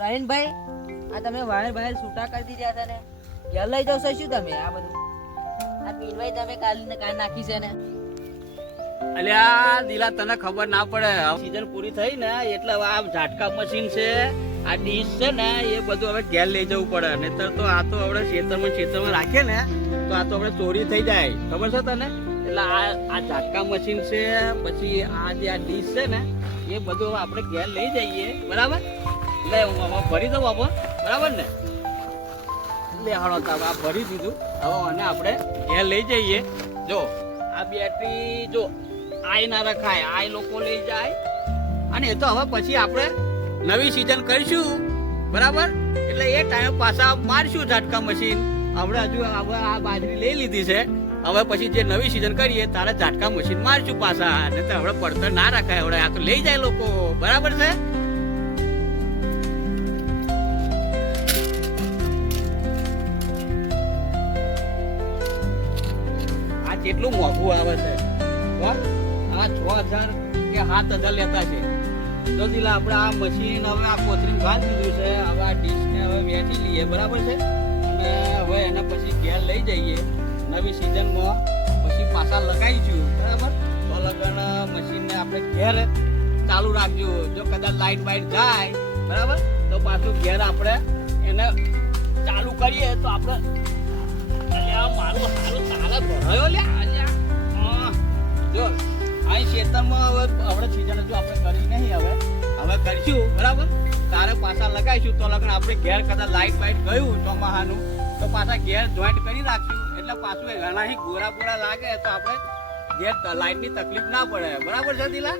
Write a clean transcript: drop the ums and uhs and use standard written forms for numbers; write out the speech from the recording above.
ભાઈ આ તમે વાયર બાયર છૂટા કરી દીધા હતા ને ઘેર લઈ જાવ છો શું તમે આ બધું આ પીનભાઈ તમે કાલ નાખી છે ને અલ્યા દિલા તને ખબર ના પડે સીઝન પૂરી થઈ ને એટલે હવે આ ઝાટકા મશીન છે આ ડીશ છે ને એ બધું હવે ઘેર લઈ જવું પડે નહીતર તો આ તો આપણે ખેતરમાં રાખીએ ને તો આ તો આપણે ચોરી થઈ જાય ખબર છે તને એટલે આ ઝાટકા મશીન છે પછી આ જે આ ડીશ છે ને એ બધું આપણે ઘેર લઈ જઈએ બરાબર લે હું આમાં ભરી દઉં આપણે બરાબર ને લે હળો તમે આ ભરી દીધું હવે આને આપણે ઘેર લઈ જઈએ જો આ બેટરી જો આય ના રખાય આય લોકો લઈ જાય અને એ તો હવે પછી આપણે નવી સિઝન કરીશું બરાબર એટલે એ ટાઈમ પાછા મારશું ઝાટકા મશીન આપણે હજુ હવે આ બાજરી લઈ લીધી છે હવે પછી જે નવી સિઝન કરીએ તારે ઝાટકા મશીન મારશું પાછા અને તો હવે પડતર ના રખાય હવે આ તો લઈ જાય લોકો બરાબર છે આ કેટલું મોંઘું આવે છે આ 6,000 કે 7,000 લેતા છે તો દિલા આપણે આ મશીન હવે આ કોથરીમ ગાળી દીધું છે હવે આ ડીશને હવે વેચી લઈએ બરાબર છે અને હવે એને પછી ઘેર લઈ જઈએ નવી સિઝનમાં પછી પાછા લગાવીશું બરાબર તો લગન મશીનને આપણે ઘેર ચાલુ રાખજો જો કદાચ લાઈટ બાઈટ જાય બરાબર તો પાછું ઘેર આપણે એને ચાલુ કરીએ તો આપણે મારું સારું તારા ભરાયો લ્યા જો અહીં ખેતરમાં હવે સિઝન હજુ આપણે કરી નહીં હવે કરીશું બરાબર તારે પાછા લગાવીશું તો લગન આપણે ઘેર કદાચ લાઈટ બાઈટ ગયું ચોમાહાનું તો પાછા ઘેર જોઈન્ટ કરી રાખશું એટલે પાછું ઘણા ગોરા લાગે તો આપણે ઘેર લાઈટની તકલીફ ના પડે બરાબર છે દિલા